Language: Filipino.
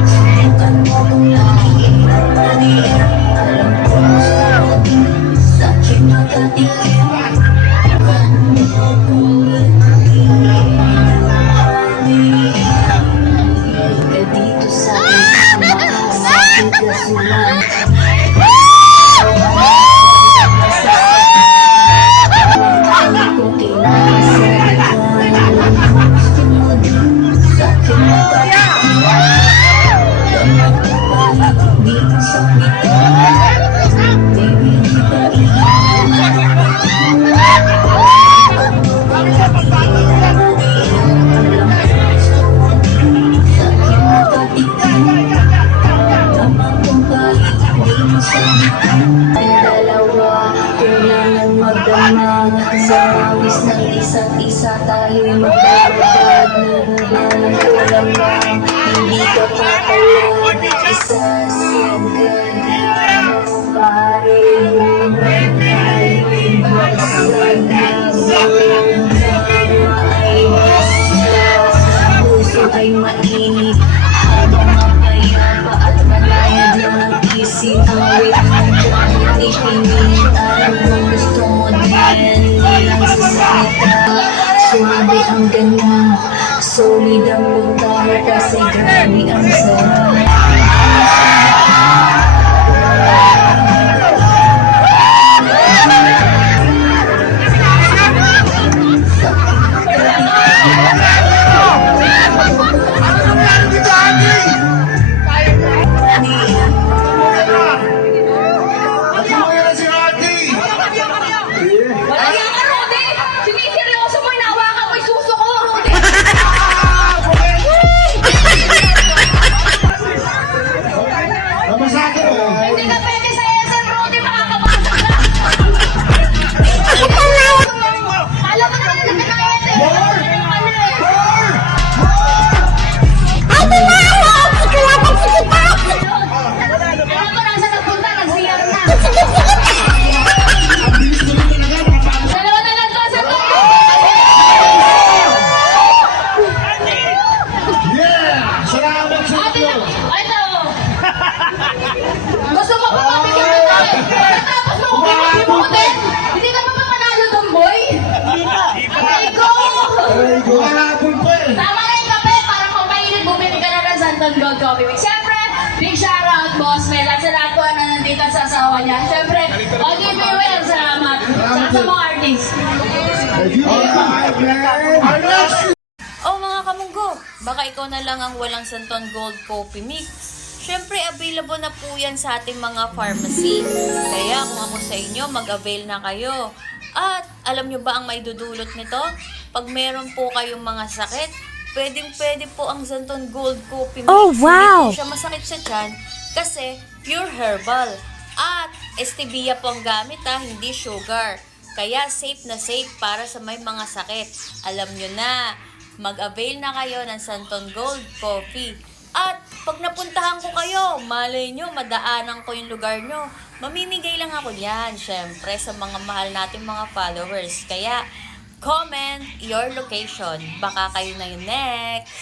Subukan mo kung lagi maniin. Alam ko gusto mo din sa akin magkatikim. Subukan mo kung lagi maniin. Ka dito sa akin, makasakit ka sulang. Kung kinasalitan, gusto mo din sa akin magkatikim. Damat ko pa, di mo sakitan. Baby, di ka dalawa, kailangan magdamag sa awis ng isa't isa, tayo'y magdadagdag. Nagugulan ko lamang, hindi ka papalag. Isasagad mo pare, huwag tayo'y basag. Ay basta, puso ay mainit habang mapayapa at malayad lang ang isip. Awit mo dyan, ipinit. Alam mo gusto mo din nilang sasalita. Suwabe ang ganda, solid ang lutar, kasi grabe ang sarap. Hindi ka pwede sa SM, Rudy, makakabasag ka. Alam mo naman na nagkakayat eh. Alam ko nasa nagpunta, nag-CR na. Dalawa na lang to, sa to. Salamat sa Ate inyo! na, ito. Gusto mo pa mabigyan kita? Tapos mo kung pinag-ibutin? Hindi ka pa panalo doon, boy? Aray ko! Kumalapon po eh! Tama na yung kape para kung mainit, bumili ka na ng Santon Gold Coffee Mix. Siyempre, big shoutout, Boss Mel, at sa lahat po na nandito sa asawa niya. Siyempre, Olive Will, salamat. Sa mga artist. Thank you! Alright, man! Oh mga kamunggo, baka ikaw na lang ang walang Santon Gold Coffee Mix. Syempre, available na po yan sa ating mga pharmacy. Kaya kung ako sa inyo, mag-avail na kayo. At alam nyo ba ang maidudulot nito? Pag meron po kayong mga sakit, pwedeng-pwede po ang Santon Gold Coffee Mix. Oh, wow! Hindi po siya masakit sa tiyan kasi pure herbal. At stevia po ang gamit hindi sugar. Kaya safe na safe para sa may mga sakit. Alam nyo na, mag-avail na kayo ng Santon Gold Coffee. At pag napuntahan ko kayo, malay nyo, madaanan ko yung lugar nyo. Mamimigay lang ako yan, syempre, sa mga mahal nating mga followers. Kaya, comment your location. Baka kayo na yung next.